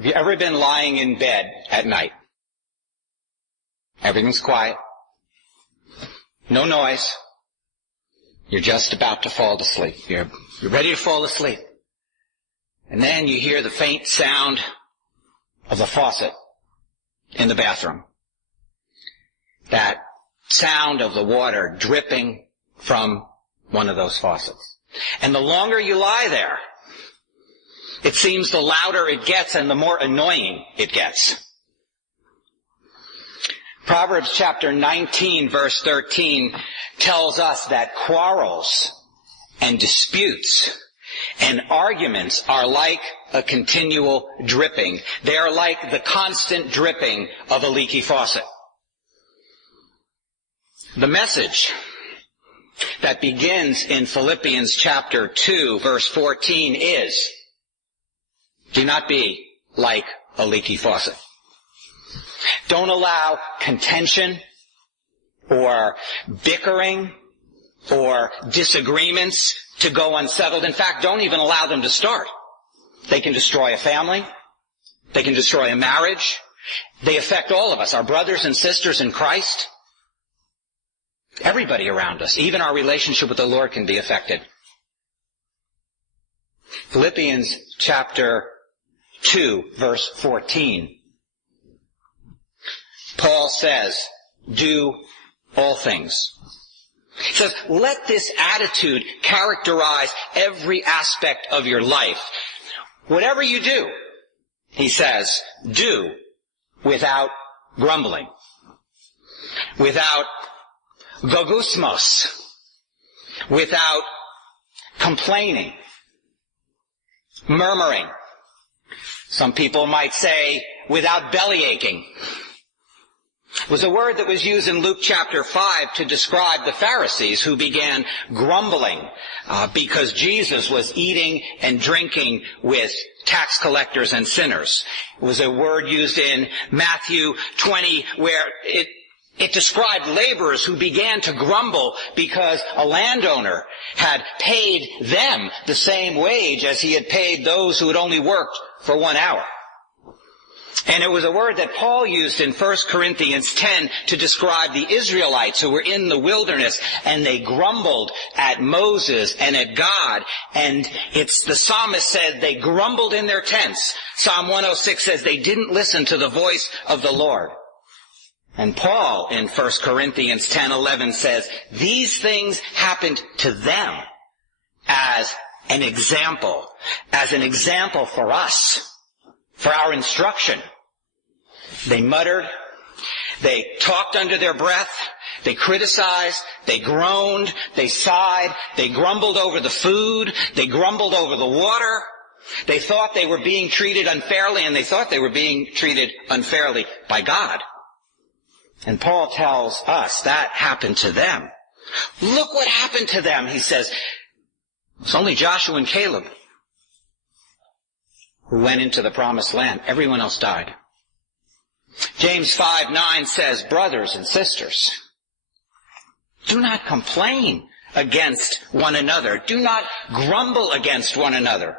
Have you ever been lying in bed at night? Everything's quiet. No noise. You're just about to fall asleep. You're ready to fall asleep. And then you hear the faint sound of the faucet in the bathroom. That sound of the water dripping from one of those faucets. And the longer you lie there, it seems the louder it gets and the more annoying it gets. Proverbs chapter 19 verse 13 tells us that quarrels and disputes and arguments are like a continual dripping. They are like the constant dripping of a leaky faucet. The message that begins in Philippians chapter 2 verse 14 is, do not be like a leaky faucet. Don't allow contention or bickering or disagreements to go unsettled. In fact, don't even allow them to start. They can destroy a family. They can destroy a marriage. They affect all of us, our brothers and sisters in Christ. Everybody around us, even our relationship with the Lord, can be affected. Philippians chapter 2, verse 14. Paul says, do all things. He says, let this attitude characterize every aspect of your life. Whatever you do, he says, do without grumbling, without gogusmos, without complaining, murmuring. Some people might say, without belly aching. It was a word that was used in Luke chapter 5 to describe the Pharisees who began grumbling because Jesus was eating and drinking with tax collectors and sinners. It was a word used in Matthew 20 where it described laborers who began to grumble because a landowner had paid them the same wage as he had paid those who had only worked for 1 hour. And it was a word that Paul used in 1 Corinthians 10 to describe the Israelites who were in the wilderness, and they grumbled at Moses and at God. And the psalmist said they grumbled in their tents. Psalm 106 says they didn't listen to the voice of the Lord. And Paul in 1 Corinthians 10:11 says these things happened to them as an example for us, for our instruction. They muttered, they talked under their breath, they criticized, they groaned, they sighed, they grumbled over the food, they grumbled over the water. They thought they were being treated unfairly, and they thought they were being treated unfairly by God. And Paul tells us that happened to them. Look what happened to them, he says. It's only Joshua and Caleb who went into the promised land. Everyone else died. James 5:9 says, brothers and sisters, do not complain against one another. Do not grumble against one another.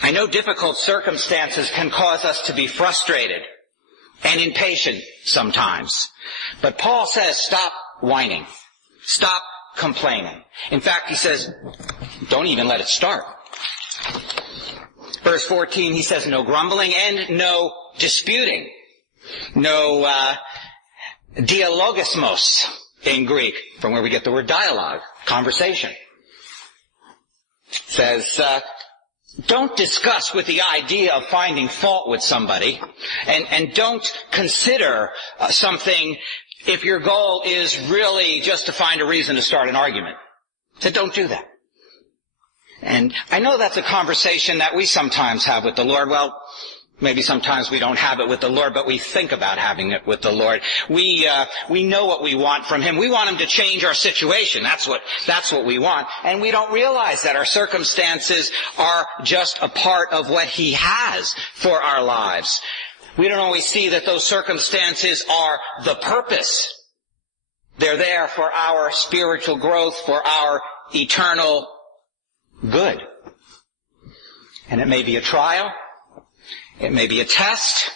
I know difficult circumstances can cause us to be frustrated and impatient sometimes. But Paul says, stop whining. Stop complaining. In fact, he says, don't even let it start. Verse 14, he says, no grumbling and no disputing. No dialogismos in Greek, from where we get the word dialogue, conversation. It says, don't discuss with the idea of finding fault with somebody, and don't consider something if your goal is really just to find a reason to start an argument. So don't do that. And I know that's a conversation that we sometimes have with the Lord. Well, maybe sometimes we don't have it with the Lord, but we think about having it with the Lord. We know what we want from Him. We want Him to change our situation. That's what we want. And we don't realize that our circumstances are just a part of what He has for our lives. We don't always see that those circumstances are the purpose. They're there for our spiritual growth, for our eternal good. And it may be a trial. It may be a test.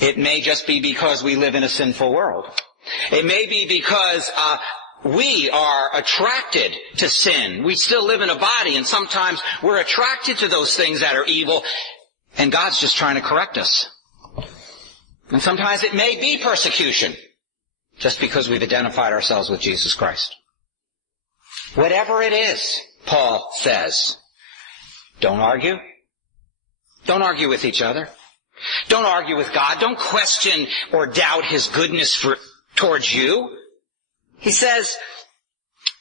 It may just be because we live in a sinful world. It may be because we are attracted to sin. We still live in a body, and sometimes we're attracted to those things that are evil, and God's just trying to correct us. And sometimes it may be persecution, just because we've identified ourselves with Jesus Christ. Whatever it is, Paul says, don't argue. Don't argue with each other. Don't argue with God. Don't question or doubt His goodness towards you. He says,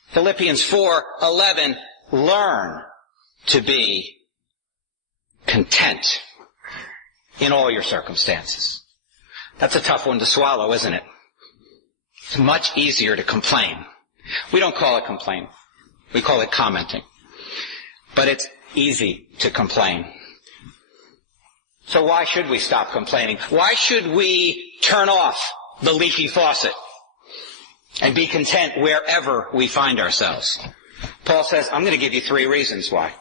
Philippians 4:11, learn to be content in all your circumstances. That's a tough one to swallow, isn't it? It's much easier to complain. We don't call it complaining. We call it commenting. But it's easy to complain. So why should we stop complaining? Why should we turn off the leaky faucet and be content wherever we find ourselves? Paul says, I'm going to give you 3 reasons why.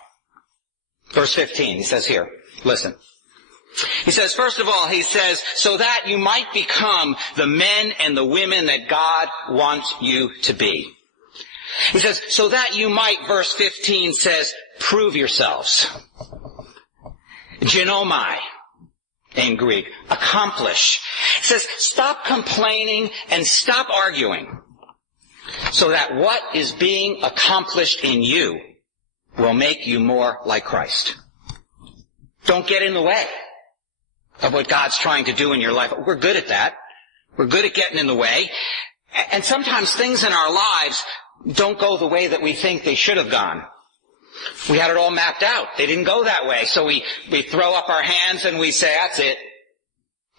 Verse 15, he says here, listen. He says, first of all, he says, so that you might become the men and the women that God wants you to be. He says, so that you might, verse 15 says, prove yourselves. Genomai in Greek, accomplish. He says, stop complaining and stop arguing, so that what is being accomplished in you will make you more like Christ. Don't get in the way of what God's trying to do in your life. We're good at that. We're good at getting in the way. And sometimes things in our lives don't go the way that we think they should have gone. We had it all mapped out. They didn't go that way. So we throw up our hands and we say, that's it.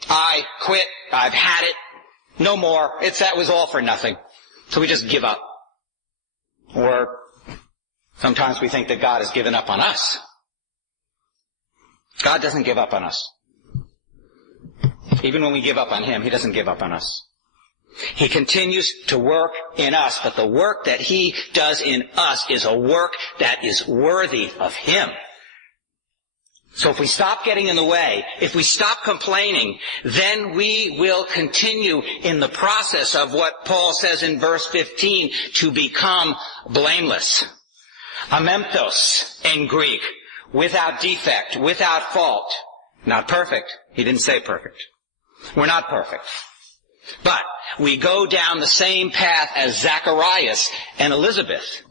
I quit. I've had it. No more. That was all for nothing. So we just give up. Or sometimes we think that God has given up on us. God doesn't give up on us. Even when we give up on Him, He doesn't give up on us. He continues to work in us, but the work that He does in us is a work that is worthy of Him. So if we stop getting in the way, if we stop complaining, then we will continue in the process of what Paul says in verse 15, to become blameless. Amemptos in Greek, without defect, without fault. Not perfect. He didn't say perfect. We're not perfect. But we go down the same path as Zacharias and Elizabeth,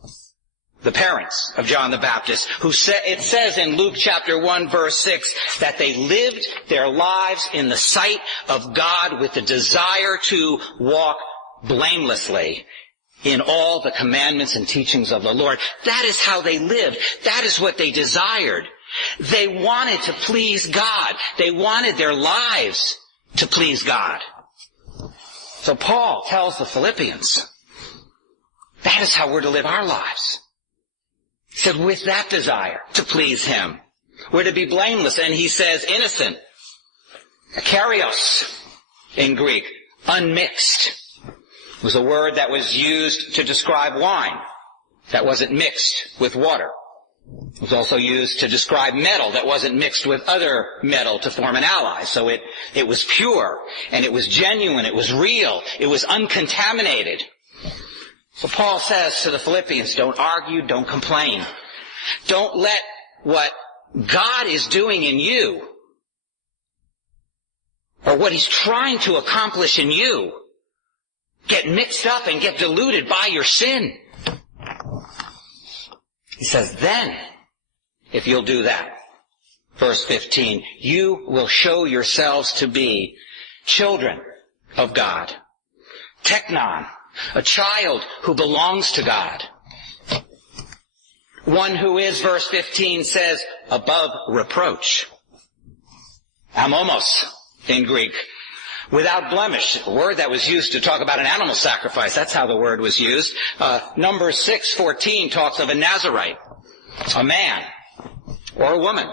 the parents of John the Baptist, it says in Luke chapter 1 verse 6 that they lived their lives in the sight of God with the desire to walk blamelessly in all the commandments and teachings of the Lord. That is how they lived. That is what they desired. They wanted to please God. They wanted their lives to please God. So Paul tells the Philippians, that is how we're to live our lives. He said, with that desire to please Him. We're to be blameless, and he says innocent. Akarios in Greek, unmixed, was a word that was used to describe wine that wasn't mixed with water. It was also used to describe metal that wasn't mixed with other metal to form an alloy. So it was pure, and it was genuine, it was real, it was uncontaminated. So Paul says to the Philippians, don't argue, don't complain. Don't let what God is doing in you, or what He's trying to accomplish in you, get mixed up and get diluted by your sin. He says, then, if you'll do that, verse 15, you will show yourselves to be children of God. Teknon, a child who belongs to God. One who is, verse 15 says, above reproach. Amomos in Greek. Without blemish, a word that was used to talk about an animal sacrifice. That's how the word was used. Numbers 6:14 talks of a Nazirite, a man or a woman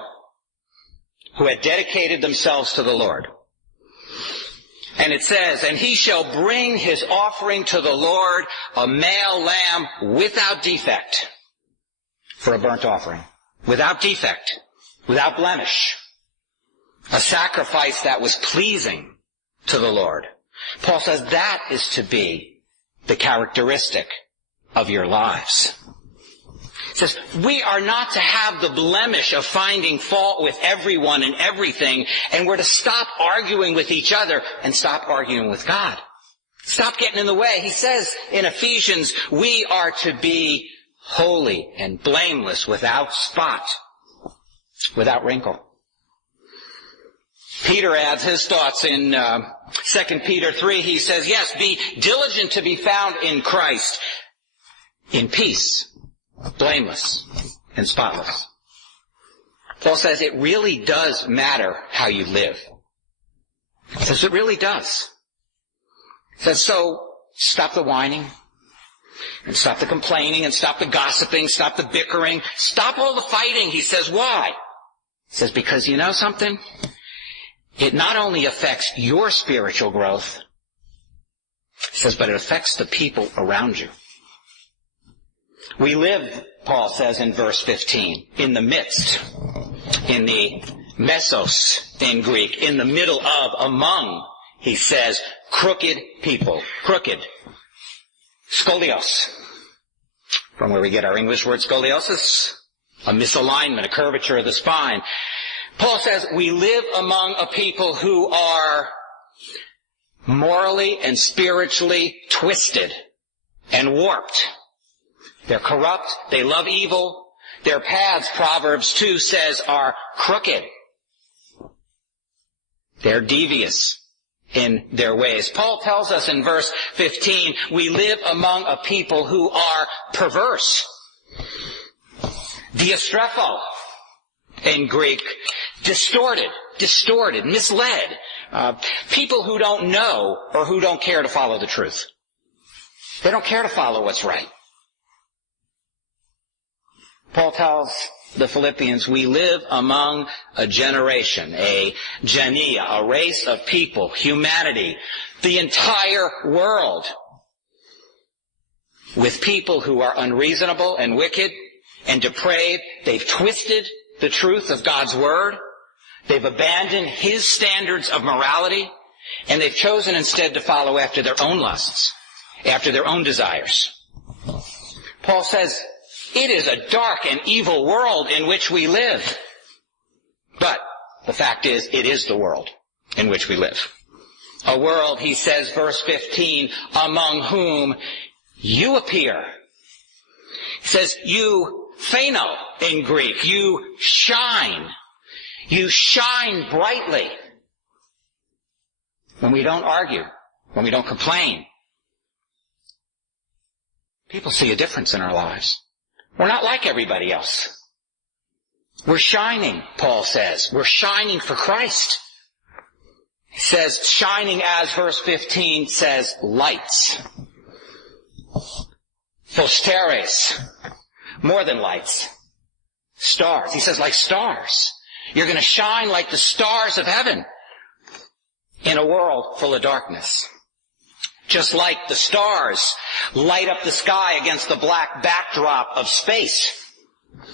who had dedicated themselves to the Lord. And it says, and he shall bring his offering to the Lord, a male lamb without defect, for a burnt offering. Without defect, without blemish, a sacrifice that was pleasing to the Lord. Paul says that is to be the characteristic of your lives. He says, we are not to have the blemish of finding fault with everyone and everything, and we're to stop arguing with each other and stop arguing with God. Stop getting in the way. He says in Ephesians, we are to be holy and blameless, without spot, without wrinkle. Peter adds his thoughts in 2 Peter 3. He says, yes, be diligent to be found in Christ, in peace, blameless and spotless. Paul says it really does matter how you live. He says it really does. He says, so stop the whining, and stop the complaining, and stop the gossiping, stop the bickering, stop all the fighting. He says, why? He says, because you know something? It not only affects your spiritual growth, he says, but it affects the people around you. We live, Paul says in verse 15, in the midst, in the mesos in Greek, in the middle of, among, he says, crooked people. Crooked. Scolios. From where we get our English word scoliosis. A misalignment, a curvature of the spine. Paul says we live among a people who are morally and spiritually twisted and warped. They're corrupt. They love evil. Their paths, Proverbs 2 says, are crooked. They're devious in their ways. Paul tells us in verse 15, we live among a people who are perverse. Diastrepho in Greek, distorted, misled. People who don't know or who don't care to follow the truth. They don't care to follow what's right. Paul tells the Philippians, we live among a generation, a genia, a race of people, humanity, the entire world, with people who are unreasonable and wicked and depraved. They've twisted the truth of God's Word. They've abandoned His standards of morality, and they've chosen instead to follow after their own lusts, after their own desires. Paul says, it is a dark and evil world in which we live. But the fact is, it is the world in which we live. A world, he says, verse 15, among whom you appear. He says, you pheno in Greek, you shine. You shine brightly. When we don't argue, when we don't complain, people see a difference in our lives. We're not like everybody else. We're shining, Paul says. We're shining for Christ. He says, shining as, verse 15 says, lights. Phosteres. More than lights. Stars. He says, like stars. You're going to shine like the stars of heaven in a world full of darkness. Just like the stars light up the sky against the black backdrop of space.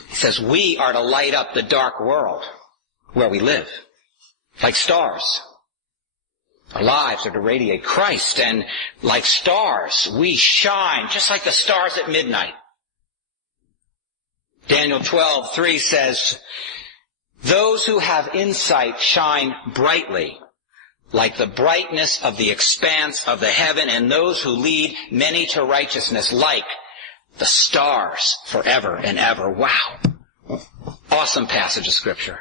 He says we are to light up the dark world where we live. Like stars. Our lives are to radiate Christ, and like stars, we shine just like the stars at midnight. Daniel 12:3 says, those who have insight shine brightly, like the brightness of the expanse of the heaven, and those who lead many to righteousness, like the stars forever and ever. Wow. Awesome passage of Scripture.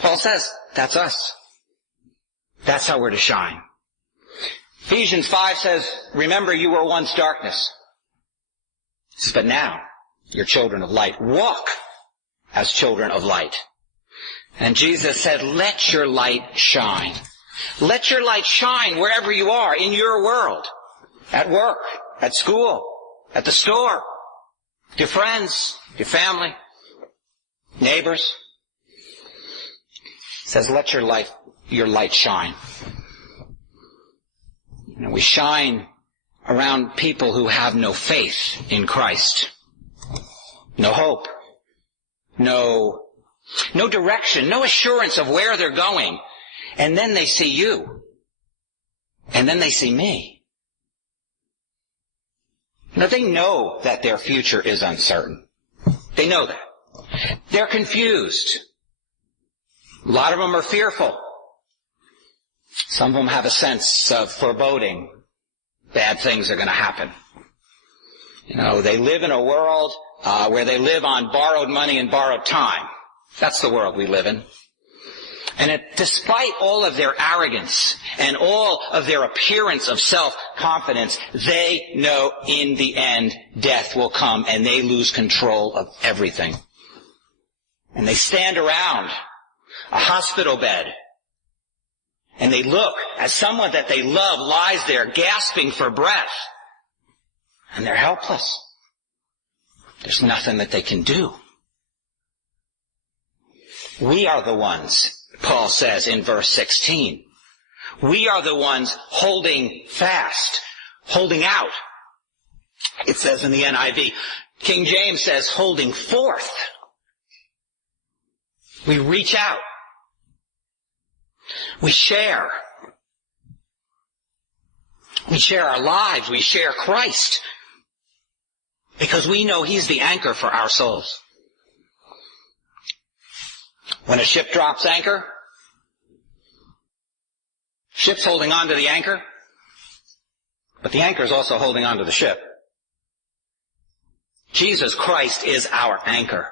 Paul says, that's us. That's how we're to shine. Ephesians 5 says, remember you were once darkness. He says, but now you're children of light. Walk as children of light. And Jesus said, let your light shine. Let your light shine wherever you are in your world. At work, at school, at the store, with your friends, your family, neighbors. He says, let your light shine. You know, we shine around people who have no faith in Christ. No hope. No no direction, no assurance of where they're going. And then they see you. And then they see me. Now, they know that their future is uncertain. They know that. They're confused. A lot of them are fearful. Some of them have a sense of foreboding. Bad things are going to happen. You know, they live in a world where they live on borrowed money and borrowed time. That's the world we live in. And despite all of their arrogance and all of their appearance of self-confidence, they know in the end death will come and they lose control of everything. And they stand around a hospital bed and they look as someone that they love lies there gasping for breath. And they're helpless. There's nothing that they can do. We are the ones, Paul says in verse 16. We are the ones holding fast, holding out. It says in the NIV. King James says holding forth. We reach out. We share. We share our lives. We share Christ. Because we know He's the anchor for our souls. When a ship drops anchor, ship's holding on to the anchor, but the anchor is also holding on to the ship. Jesus Christ is our anchor.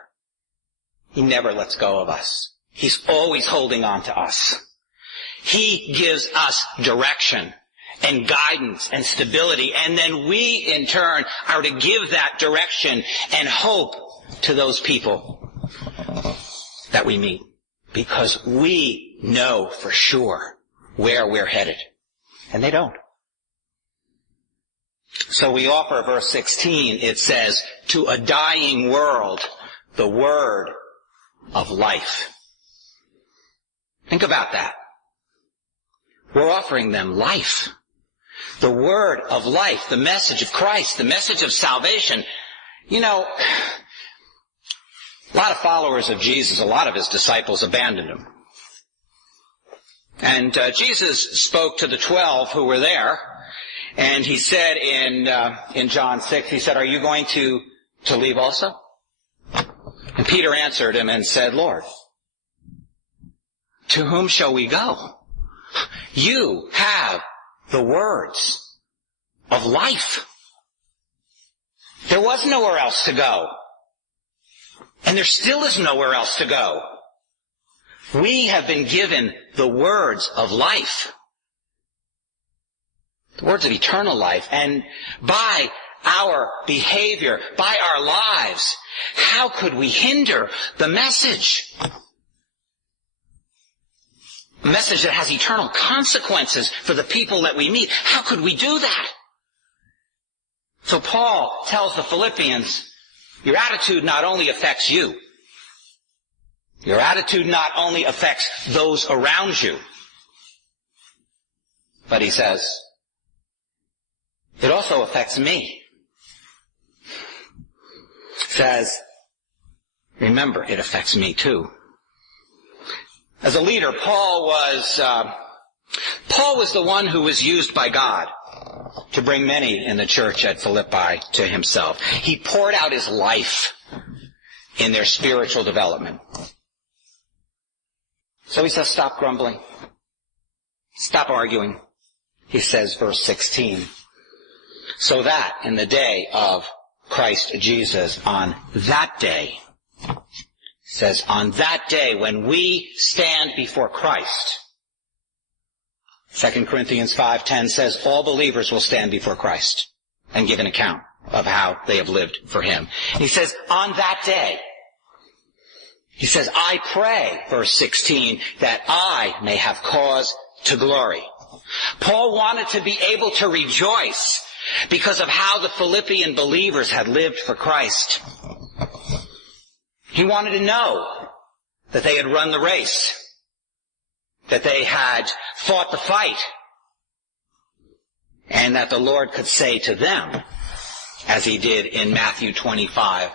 He never lets go of us. He's always holding on to us. He gives us direction and guidance and stability, and then we, in turn, are to give that direction and hope to those people that we meet, because we know for sure where we're headed, and they don't. So we offer verse 16, it says, to a dying world, the word of life. Think about that. We're offering them life. The word of life, the message of Christ, the message of salvation. You know, a lot of followers of Jesus, a lot of His disciples abandoned Him. And Jesus spoke to the 12 who were there, and He said in John 6, He said, are you going to leave also? And Peter answered Him and said, Lord, to whom shall we go? You have the words of life. There was nowhere else to go. And there still is nowhere else to go. We have been given the words of life. The words of eternal life. And by our behavior, by our lives, how could we hinder the message? A message that has eternal consequences for the people that we meet. How could we do that? So Paul tells the Philippians, your attitude not only affects you. Your attitude not only affects those around you. But he says, it also affects me. He says, remember, it affects me too. As a leader, Paul was the one who was used by God to bring many in the church at Philippi to Himself. He poured out his life in their spiritual development. So he says, stop grumbling. Stop arguing. He says, verse 16, so that in the day of Christ Jesus, on that day, says, on that day when we stand before Christ, 2 Corinthians 5:10 says all believers will stand before Christ and give an account of how they have lived for Him. He says, on that day, he says, I pray, verse 16, that I may have cause to glory. Paul wanted to be able to rejoice because of how the Philippian believers had lived for Christ. He wanted to know that they had run the race, that they had fought the fight, and that the Lord could say to them, as He did in Matthew 25,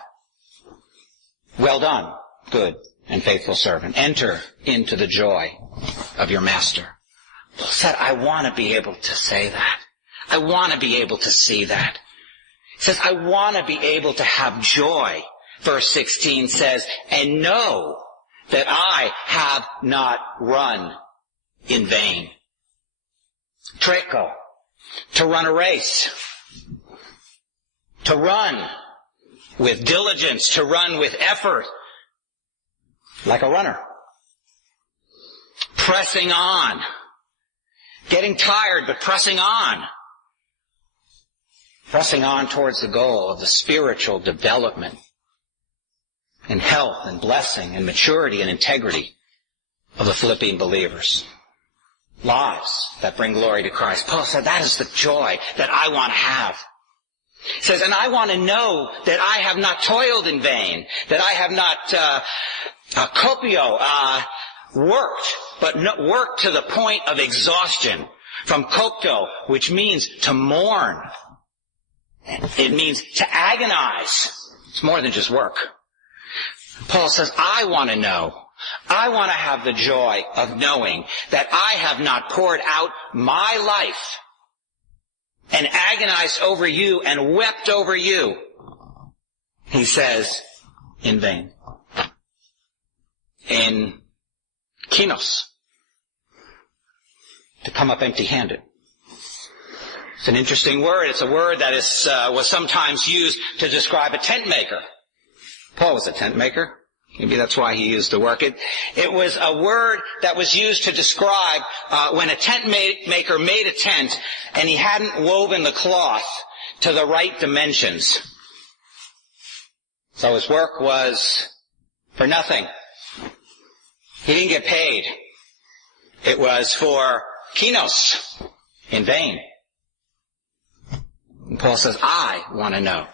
well done, good and faithful servant. Enter into the joy of your master. Paul said, I want to be able to say that. I want to be able to see that. He says, I want to be able to have joy. Verse 16 says, and know that I have not run in vain. Treko, to run a race. To run with diligence, to run with effort, like a runner. Pressing on. Getting tired, but pressing on. Pressing on towards the goal of the spiritual development and health and blessing and maturity and integrity of the Philippian believers. Lives that bring glory to Christ. Paul said that is the joy that I want to have. He says, and I want to know that I have not toiled in vain, that I have not worked, but worked to the point of exhaustion. From kopto, which means to mourn. It means to agonize. It's more than just work. Paul says, I want to know. I want to have the joy of knowing that I have not poured out my life and agonized over you and wept over you. He says, in vain. In kinos. To come up empty-handed. It's an interesting word. It's a word that was sometimes used to describe a tent maker. Paul was a tent maker. Maybe that's why he used the word. It was a word that was used to describe when a tent maker made a tent and he hadn't woven the cloth to the right dimensions. So his work was for nothing. He didn't get paid. It was for kinos, in vain. And Paul says, I want to know.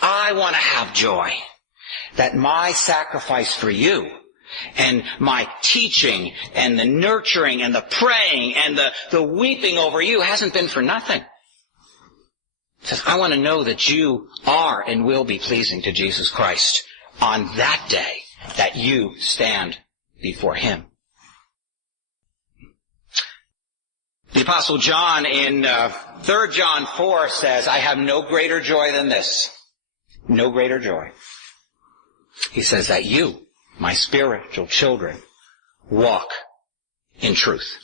I want to have joy that my sacrifice for you and my teaching and the nurturing and the praying and the weeping over you hasn't been for nothing. He says, I want to know that you are and will be pleasing to Jesus Christ on that day that you stand before Him. The Apostle John in 3 John 4 says, I have no greater joy than this. No greater joy. He says that you, my spiritual children, walk in truth.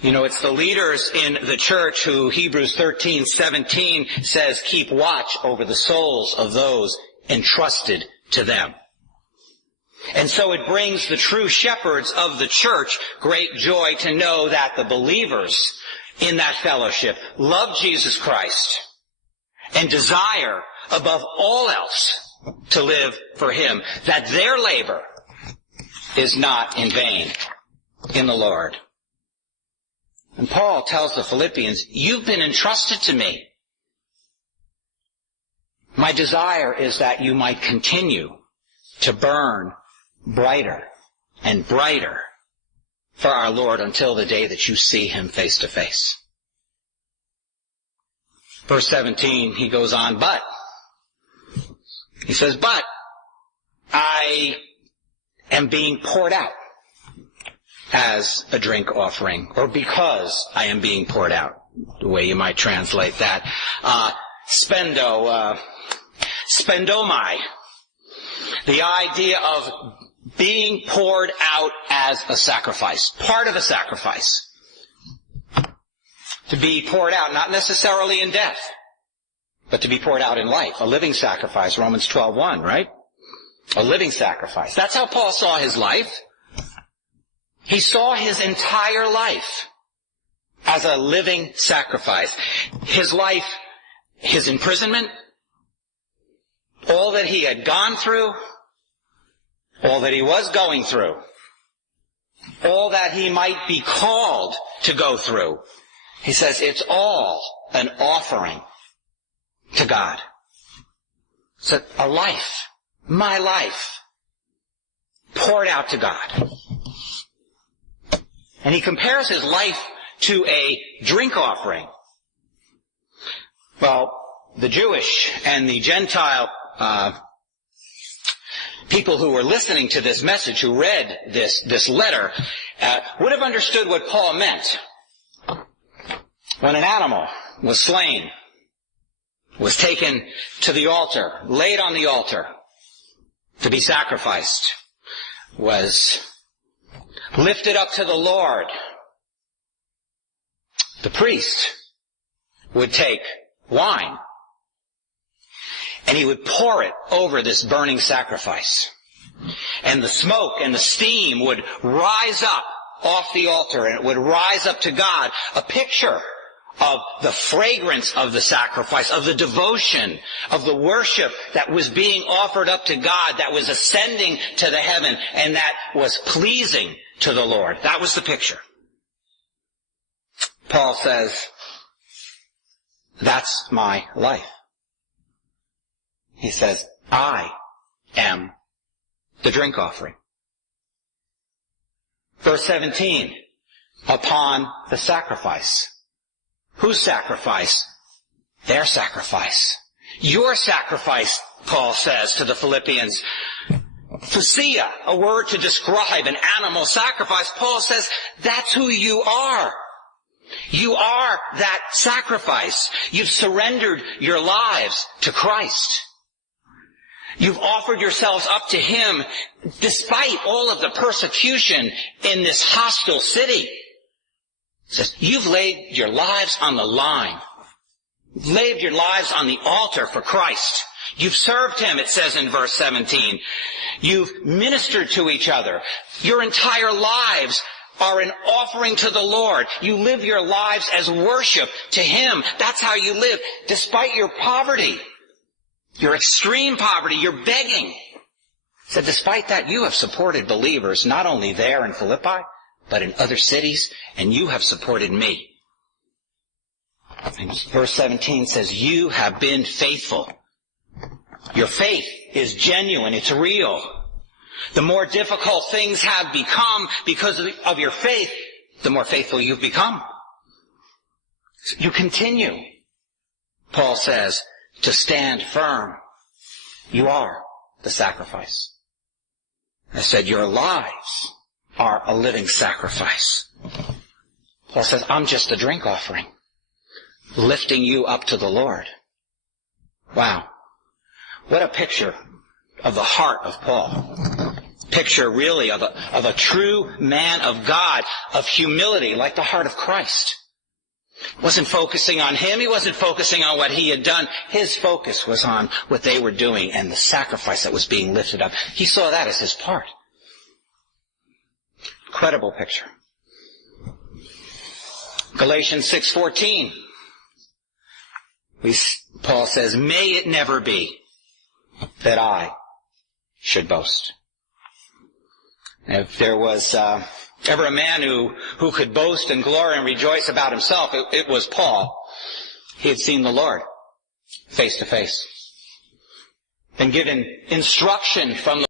You know, it's the leaders in the church who Hebrews 13:17 says keep watch over the souls of those entrusted to them. And so it brings the true shepherds of the church great joy to know that the believers in that fellowship love Jesus Christ and desire above all else to live for Him, that their labor is not in vain in the Lord. And Paul tells the Philippians, you've been entrusted to me. My desire is that you might continue to burn brighter and brighter for our Lord until the day that you see Him face to face. Verse 17, he goes on, he says, but I am being poured out as a drink offering, or because I am being poured out, the way you might translate that. Spendomai, the idea of being poured out as a sacrifice, part of a sacrifice. To be poured out, not necessarily in death, but to be poured out in life. A living sacrifice, Romans 12:1, right? A living sacrifice. That's how Paul saw his life. He saw his entire life as a living sacrifice. His life, his imprisonment, all that he had gone through, all that he was going through, all that he might be called to go through. He says it's all an offering to God. So a life, my life, poured out to God. And he compares his life to a drink offering. Well, the Jewish and the Gentile people who were listening to this message, who read this letter, would have understood what Paul meant. When an animal was slain, was taken to the altar, laid on the altar to be sacrificed, was lifted up to the Lord, the priest would take wine and he would pour it over this burning sacrifice. And the smoke and the steam would rise up off the altar, and it would rise up to God, a picture of the fragrance of the sacrifice, of the devotion, of the worship that was being offered up to God, that was ascending to the heaven, and that was pleasing to the Lord. That was the picture. Paul says, that's my life. He says, I am the drink offering. Verse 17, upon the sacrifice. Whose sacrifice? Their sacrifice. Your sacrifice, Paul says to the Philippians. Phasia, a word to describe an animal sacrifice. Paul says, that's who you are. You are that sacrifice. You've surrendered your lives to Christ. You've offered yourselves up to Him despite all of the persecution in this hostile city. It says, you've laid your lives on the line. You've laid your lives on the altar for Christ. You've served Him, it says in verse 17. You've ministered to each other. Your entire lives are an offering to the Lord. You live your lives as worship to Him. That's how you live, despite your poverty. Your extreme poverty, you're begging. So despite that, you have supported believers not only there in Philippi, but in other cities, and you have supported me. And verse 17 says, you have been faithful. Your faith is genuine, it's real. The more difficult things have become because of your faith, the more faithful you've become. You continue, Paul says, to stand firm. You are the sacrifice. I said, your lives are a living sacrifice. Paul says, I'm just a drink offering, lifting you up to the Lord. Wow. What a picture of the heart of Paul. Picture really of a true man of God, of humility, like the heart of Christ. Wasn't focusing on him. He wasn't focusing on what he had done. His focus was on what they were doing and the sacrifice that was being lifted up. He saw that as his part. Incredible picture. Galatians 6:14. Paul says, may it never be that I should boast. If there was ever a man who could boast and glory and rejoice about himself, it was Paul. He had seen the Lord face to face. Been given instruction from the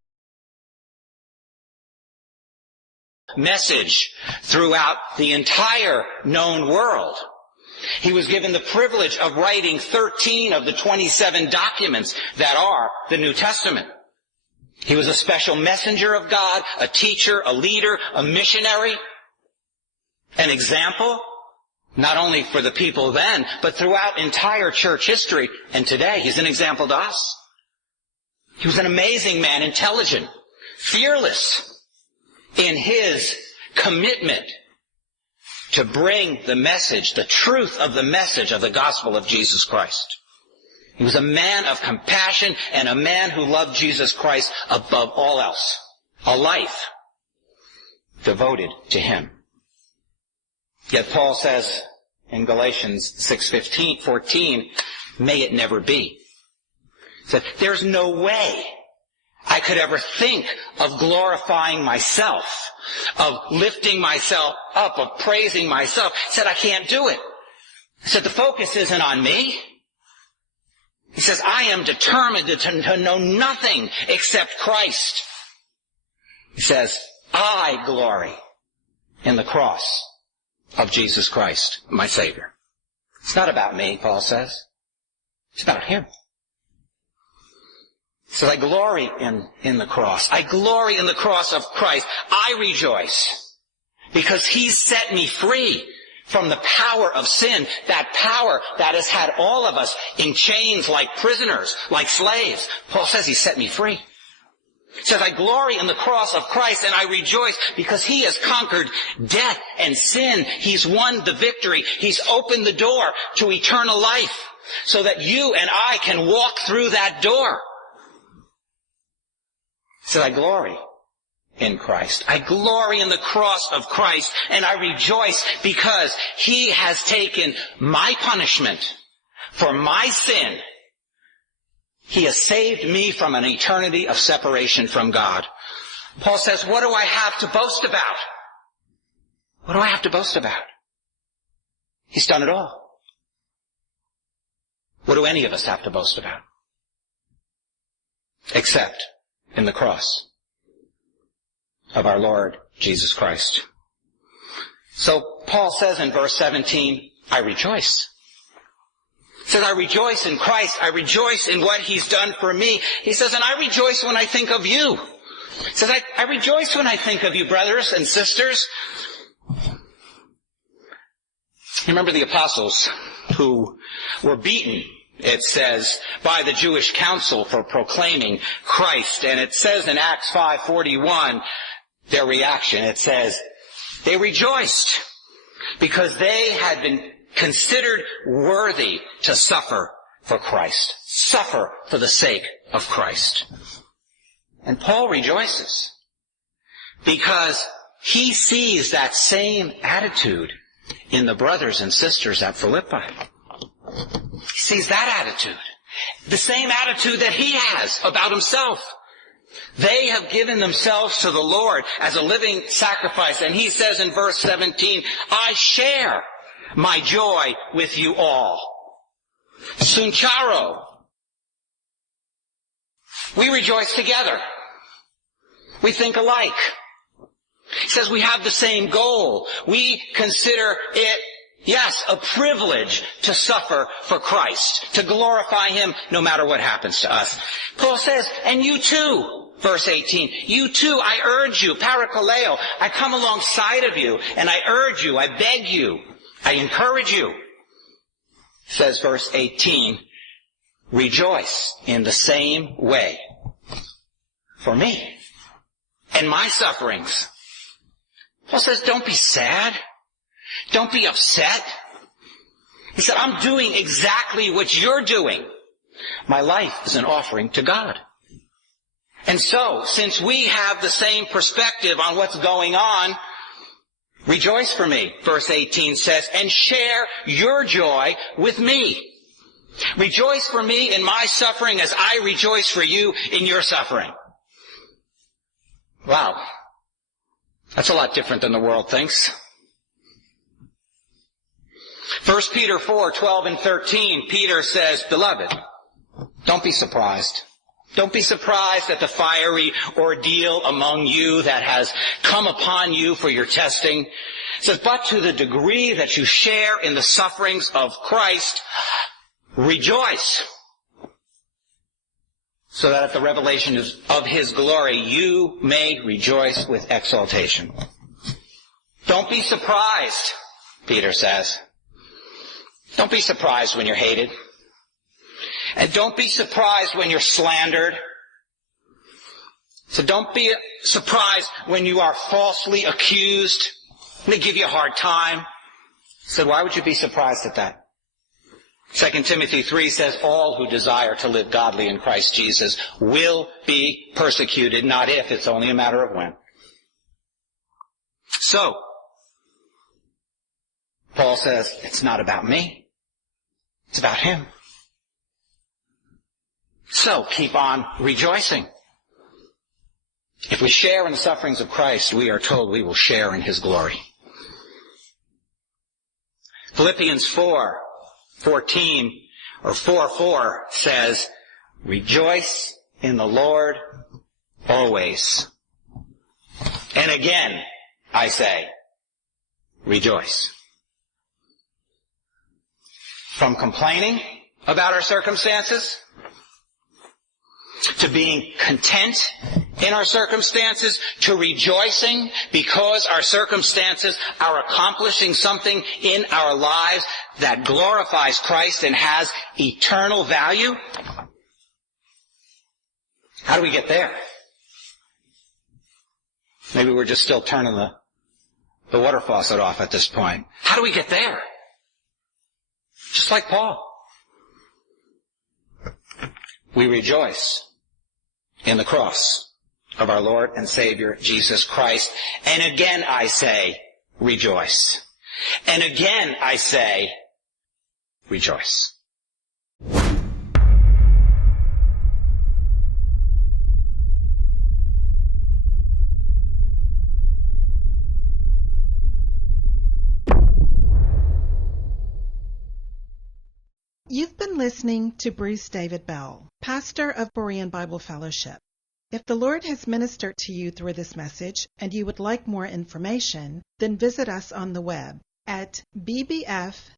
message throughout the entire known world. He was given the privilege of writing 13 of the 27 documents that are the New Testament. He was a special messenger of God, a teacher, a leader, a missionary, an example, not only for the people then, but throughout entire church history. And today, he's an example to us. He was an amazing man, intelligent, fearless in his commitment to bring the message, the truth of the message of the gospel of Jesus Christ. He was a man of compassion and a man who loved Jesus Christ above all else. A life devoted to Him. Yet Paul says in Galatians 6:14, may it never be. He said, there's no way I could ever think of glorifying myself, of lifting myself up, of praising myself. He said, I can't do it. He said, the focus isn't on me. He says, I am determined to know nothing except Christ. He says, I glory in the cross of Jesus Christ, my Savior. It's not about me, Paul says. It's about Him. So I glory in the cross. I glory in the cross of Christ. I rejoice because He's set me free from the power of sin, that power that has had all of us in chains like prisoners, like slaves. Paul says He set me free. He says, I glory in the cross of Christ and I rejoice because He has conquered death and sin. He's won the victory. He's opened the door to eternal life so that you and I can walk through that door. He said, I glory in Christ. I glory in the cross of Christ and I rejoice because He has taken my punishment for my sin. He has saved me from an eternity of separation from God. Paul says, what do I have to boast about? What do I have to boast about? He's done it all. What do any of us have to boast about? Except in the cross of our Lord Jesus Christ. So Paul says in verse 17, I rejoice. He says, I rejoice in Christ. I rejoice in what He's done for me. He says, and I rejoice when I think of you. He says, I rejoice when I think of you, brothers and sisters. You remember the apostles who were beaten, it says, by the Jewish council for proclaiming Christ. And it says in Acts 5:41, their reaction, it says, they rejoiced because they had been considered worthy to suffer for Christ. Suffer for the sake of Christ. And Paul rejoices because he sees that same attitude in the brothers and sisters at Philippi. He sees that attitude. The same attitude that he has about himself. They have given themselves to the Lord as a living sacrifice. And he says in verse 17, I share my joy with you all. Suncharo. We rejoice together. We think alike. He says we have the same goal. We consider it, yes, a privilege to suffer for Christ, to glorify Him no matter what happens to us. Paul says, and you too, verse 18, you too, I urge you, parakaleo, I come alongside of you, and I urge you, I beg you, I encourage you, says verse 18, rejoice in the same way for me and my sufferings. Paul says, don't be sad. Don't be upset. He said, I'm doing exactly what you're doing. My life is an offering to God. And so, since we have the same perspective on what's going on, rejoice for me, verse 18 says, and share your joy with me. Rejoice for me in my suffering as I rejoice for you in your suffering. Wow. That's a lot different than the world thinks. 1 Peter 4:12 and 13, Peter says, Beloved, don't be surprised. Don't be surprised at the fiery ordeal among you that has come upon you for your testing. It says, but to the degree that you share in the sufferings of Christ, rejoice, so that at the revelation of His glory you may rejoice with exultation. Don't be surprised, Peter says. Don't be surprised when you're hated. And don't be surprised when you're slandered. So don't be surprised when you are falsely accused. They give you a hard time. So why would you be surprised at that? 2 Timothy 3 says, all who desire to live godly in Christ Jesus will be persecuted, not if, it's only a matter of when. So, Paul says, it's not about me. It's about Him. So, keep on rejoicing. If we share in the sufferings of Christ, we are told we will share in His glory. Philippians 4:14 or 4:4 says, rejoice in the Lord always. And again, I say, rejoice. From complaining about our circumstances, to being content in our circumstances, to rejoicing because our circumstances are accomplishing something in our lives that glorifies Christ and has eternal value? How do we get there? Maybe we're just still turning the water faucet off at this point. How do we get there? Just like Paul. We rejoice in the cross of our Lord and Savior, Jesus Christ. And again I say, rejoice. And again I say, rejoice. You've been listening to Bruce David Bell, pastor of Berean Bible Fellowship. If the Lord has ministered to you through this message and you would like more information, then visit us on the web at bbfva.org.